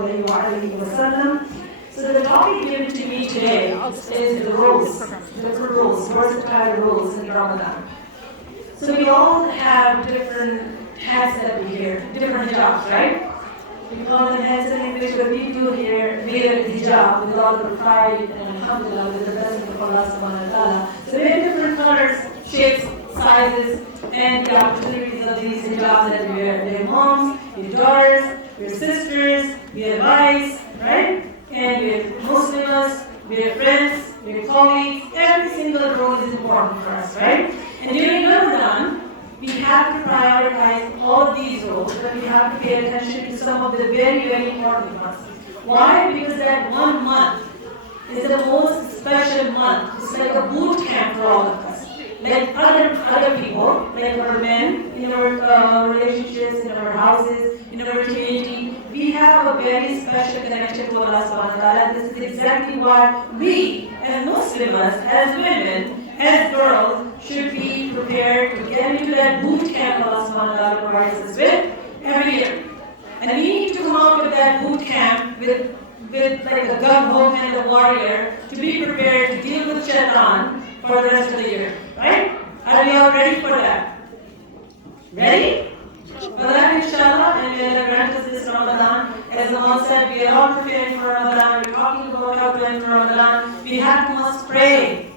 wasallam. So the topic given to me today is the roles, different roles, versatile roles in Ramadan. So we all have different hats that we wear, different hijabs, right? We call them hats in English, but we do here wear hijab with all the pride and alhamdulillah with the blessing of Allah subhanahu wa ta'ala. So we have different colors, shapes, sizes, and the opportunities of these hijabs that we wear. We have moms, we have daughters, we have sisters, we have wives, right? And we have Muslims, we have friends, we have colleagues. Every single role is important for us, right? And during Ramadan, we have to prioritize all of these roles, but we have to pay attention to some of the very, very important ones. Why? Because that 1 month is the most special month. It's like a boot camp for all of us. Like other people, like our men in our relationships, in our houses, in our community, we have a very special connection to Allah subhanahu wa ta'ala. This is exactly why we, as Muslims, as women, as girls, should be prepared to get into that boot camp Allah subhanahu wa ta'ala provides us with every year. And we need to come out of that boot camp with like a gung-ho kind of warrior to be prepared to deal with shaitan for the rest of the year. Right? Are we all ready for that? Ready? For that, inshallah, and may Allah grant us this Ramadan. As the Imam said, we are all preparing for Ramadan. We're talking about how to enter Ramadan. We must pray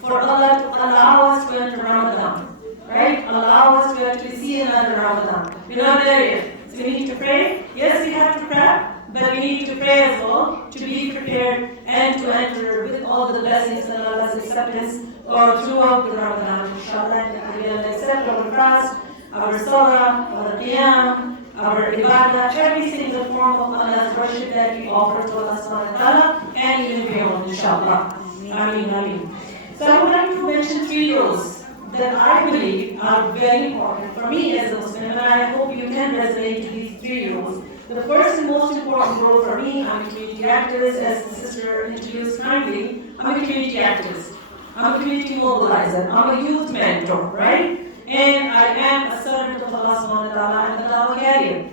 for Allah to allow us to enter Ramadan. Right? Allow us to actually see another Ramadan. We're not there yet. So we need to pray. Yes, we have to prep, but we need to pray as well to be prepared and to enter with all the blessings and Allah's acceptance or throughout the Ramadan, inshallah. And we will accept our fast, our salah, our qiyam, our ibadah, every single form of Allah's worship that we offer to Allah subhanahu wa ta'ala, and even beyond, inshallah. Ameen, ameen. So I would like to mention 3 roles that I believe are very important for me as a Muslim, and I hope you can resonate to these 3 roles. The first and most important role for me, I'm a community activist, as the sister introduced kindly. I'm a community activist. I'm a community mobilizer. I'm a youth mentor, right? And I am a servant of Allah subhanahu wa ta'ala and the dawah carrier.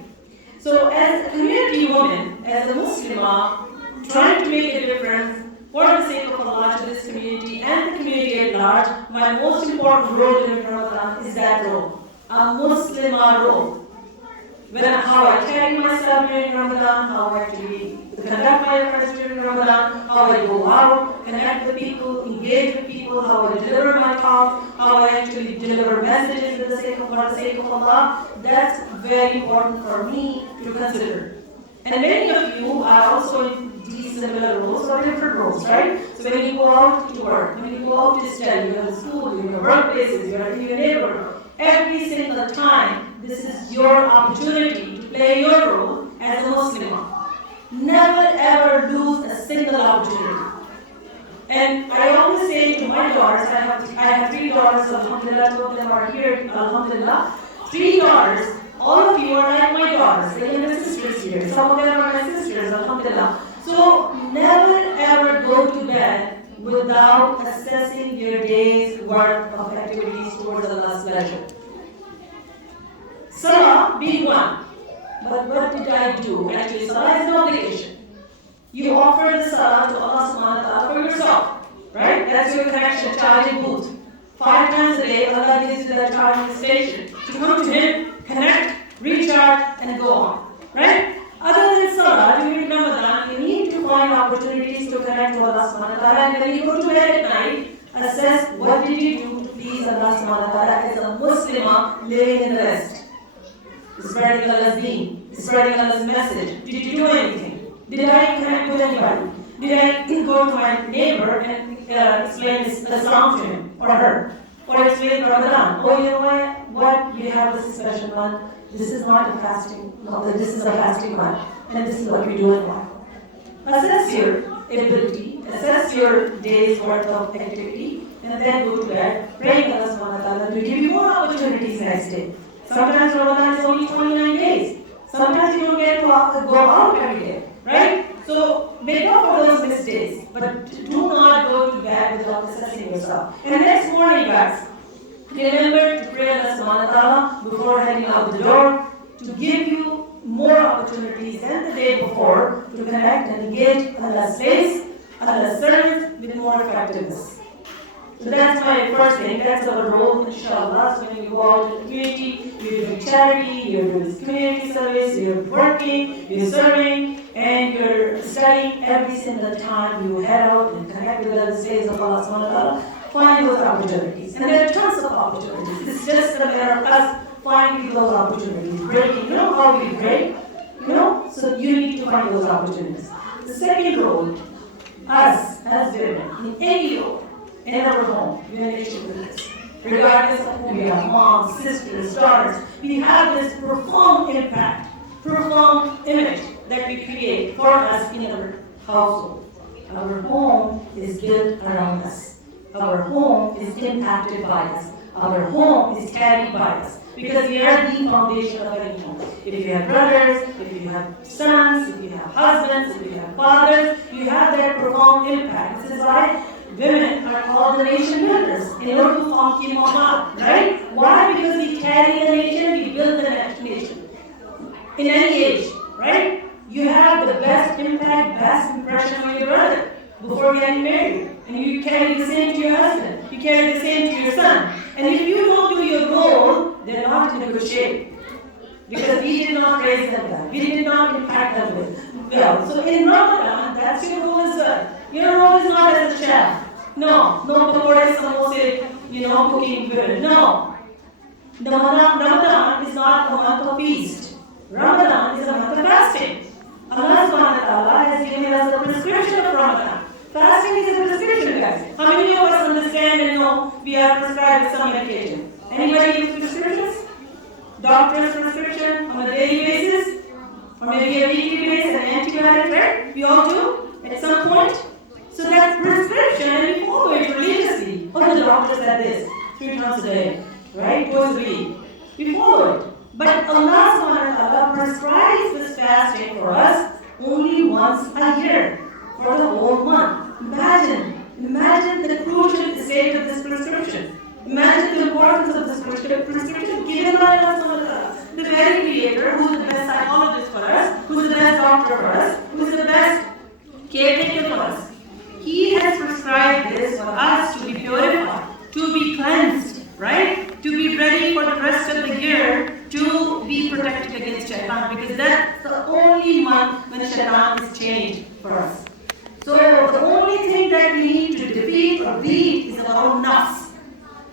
So as a community woman, as a Muslimah, trying to make a difference for the sake of Allah to this community and the community at large, my most important role in Ramadan is that role, a Muslimah role. How I carry myself during Ramadan, how I actually conduct my affairs during Ramadan, how I go out, connect with people, engage with people, how I deliver my talk, how I actually deliver messages for the sake of Allah. That's very important for me to consider. And many of you are also in these similar roles or different roles, right? So when you go out to work, when you go out to study, you're in school, you're in your workplaces, you're in your neighborhood, every single time, this is your opportunity to play your role as a Muslim. Never ever lose a single opportunity. And I always say to my daughters, I have 3 daughters, alhamdulillah, 2 of them are here, alhamdulillah. 3 daughters, all of you are like my daughters, they are my sisters here. Some of them are my sisters, alhamdulillah. So never ever go to bed without assessing your day's worth of activities towards Allah's pleasure. Salah being one. But what did I do? Actually, salah is an obligation. You offer the salah to Allah subhanahu wa ta'ala for yourself. Right? That's your connection, charging booth. 5 times a day, Allah gives you that charging station to come to Him, connect, recharge, and go on. Right? Other than salah, during Ramadan, you need to find opportunities to connect to Allah subhanahu wa ta'ala. And when you go to bed at night, assess what did you do to please Allah subhanahu wa ta'ala as a Muslimah living in the West. Spreading Allah's deen, spreading Allah's message. Did you do anything? Did I connect with anybody? Did I go to my neighbor and explain Islam to him or her? Or explain Ramadan? Oh, you know what? We have this special month. This is not a fasting month. This is a fasting month. And this is what we do in life. Assess your ability, assess your day's worth of activity, and then go to bed, praying Allah subhanahu wa ta'ala to give you more opportunities next day. Sometimes Ramadan is only 29 days. Sometimes you don't get to go out every day, right? So make up for those missed days, but do not go to bed without assessing yourself. And next morning, guys, remember to pray Allah subhanahu wa ta'ala before heading out the door to give you more more opportunities than the day before to connect and engage Allah's slaves, Allah's servants with more effectiveness. So that's my first thing. That's our role, inshallah. So when you go out in the community, you're doing charity, you're doing community service, you're working, you're serving, and you're studying every single time you head out and connect with other slaves of Allah subhanahu wa ta'ala. Find those opportunities. And there are tons of opportunities. It's just a matter of us finding those opportunities. Breaking. You know how we break? So you need to find those opportunities. The second role, us as women, in any role, in our home, we are an issue with this. Regardless of who we are, moms, sisters, daughters, we have this profound impact, profound image that we create for us in our household. Our home is built around us. Our home is impacted by us. Our home is carried by us. Because we are the foundation of any home. If you have brothers, if you have sons, if you have husbands, if you have fathers, you have that profound impact. This is why women are called the nation builders in order to form Ki Muhammad, right? Why? Because we carry the nation, we build the nation. In any age, right? You have the best impact, best impression on your brother before getting married. And you carry the same to your husband. You carry the same to your son. And if you don't do your role, they're not in a good shape. Because we did not raise them well. We did not impact them well. So in Ramadan, that's your role as well. Your role is not as a chef. No pakore, samosa, cooking women. No. Ramadan is not a month of feast. Ramadan is a month of fasting. Allah subhanahu wa ta'ala has given us the prescription of Ramadan. Fasting is a prescription, guys. How many of us understand and know we are prescribed with some medication? Anybody use prescriptions? Doctor's prescription on a daily basis? Or maybe a weekly basis, an antibiotic, right? We all do at some point. So that's prescription and we follow it religiously. Oh, the doctor said this 3 times a day, right? Twice a week. We follow it. But Allah subhanahu wa ta'ala prescribes this fasting for us only once a year for the whole month. Imagine the crucial state of this prescription. Imagine the importance of this prescription given by Allah subhanahu wa ta'ala, the very creator, who is the best psychologist for us, who is the best doctor for us, who is the best caretaker for us. He has prescribed this for us to be purified, to be cleansed, right? To be ready for the rest of the year, to be protected against shaitan, because that's the only month when shaitan is chained for us. So the only thing that we need to defeat or beat is our own nafs,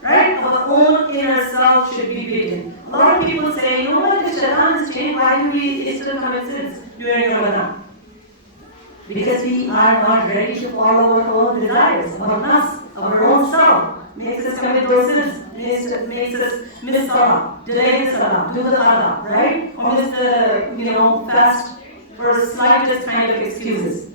right? Our own inner self should be beaten. A lot of people say, if shaitan is chained, why do we still commit sins during Ramadan? Because we are not ready to follow our own desires, our nafs, our own self. Makes us commit those sins, makes us miss salah, delay the salah, do the qada, right? Or miss the fast for slightest kind of excuses.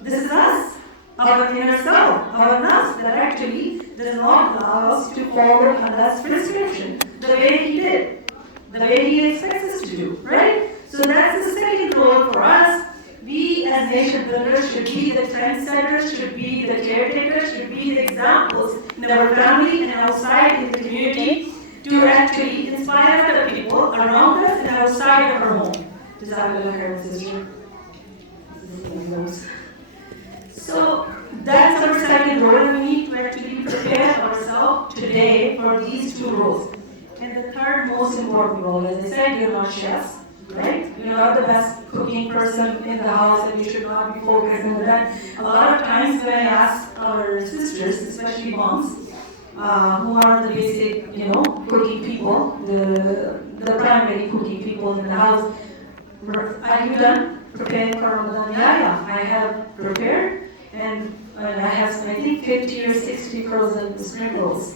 This is us, our inner self, our nafs that actually does not allow us to follow Allah's prescription the way He did, the way He expects us to do, right? So that's the second role for us. We as nation builders should be the trendsetters, should be the caretakers, should be the examples in our family and outside in the community to actually inspire other people around us and outside of our home. Does that look her sister? So that's our second role, and we need to actually prepare ourselves today for these 2 roles. And the third most important role, as I said, you're not chefs. Right? You're not the best cooking person in the house and you should not be focused on that. A lot of times when I ask our sisters, especially moms, who are the basic, cooking people, the primary cooking people in the house, are you done preparing for Ramadan? Yeah, I have prepared and I have, I think, 50 or 60 frozen spring rolls,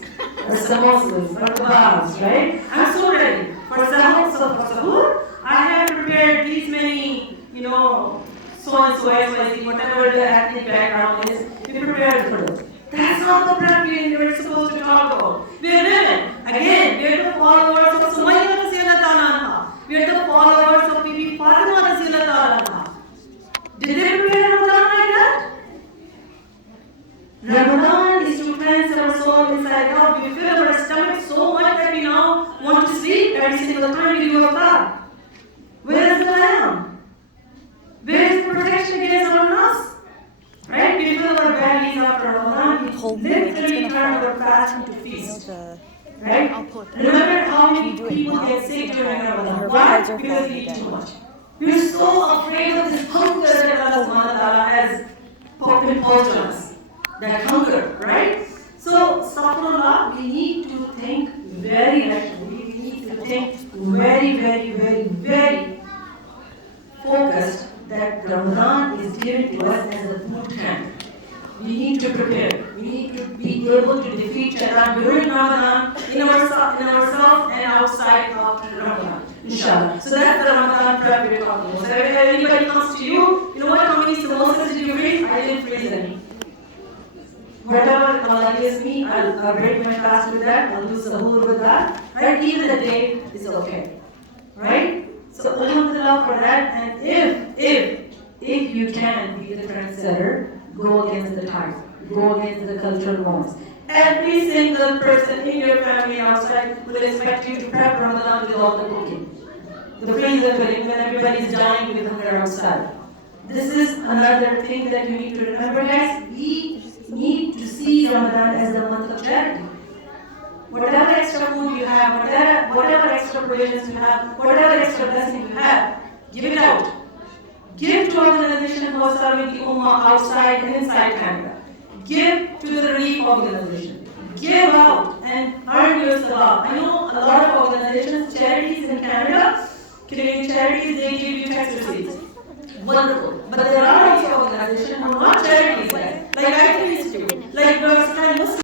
or samosas, or kebabs, right? I'm so ready. For sahur, I have prepared these many, so and so, whatever the ethnic background is, we prepared for them. That's not the prep we're supposed to talk about. We're women. Again, we're the followers of Sumayya radhiyallahu ta'ala anha. We're the followers of Bibi Fatima radhiyallahu ta'ala anha. Did they prepare Ramadan like that? Ramadan is to cleanse our soul inside out. We fill our stomach so much that we now want to sleep every single time we do our fast. Where is the lamb? turn our fasting to feast. Right? I'll pull it down. Remember how many do it people now? get sick during Ramadan? Her Why? cards are Because falling we eat down. too much. We're so afraid of this hunger that Allah subhanahu wa ta'ala has imposed on us. That hunger, right? So, astaghfirullah, we need to think very rationally. We need to think very focused that Ramadan is given to us as a boot camp. We need to prepare. We need to be able to defeat Shaitan during Ramadan, in ourselves and outside of Ramadan, inshallah. So that's the Ramadan prep we're talking about. So if anybody comes to you, you know what, how many samosas did you freeze? I didn't freeze any. Whatever Allah gives me, I'll break my fast with that, I'll do sahur with that. Right? Even a day is okay. Right? So alhamdulillah for that, and if you can be the trendsetter, go against the tide, go against the cultural norms. Every single person in your family outside will expect you to prep Ramadan with all the cooking. The freezer filling when everybody's dying with hunger outside. This is another thing that you need to remember, guys. We need to see Ramadan as a month of charity. Whatever extra food you have, whatever extra provisions you have, whatever extra blessing you have, give it out. Give to organizations who are serving the Ummah outside and inside Canada. Give to the relief organization. Give out and earn your sawab. I know a lot of organizations, charities in Canada, Canadian charities, they give you tax receipts. Wonderful. But there are also organizations who are not charities, like I used to, like Muslim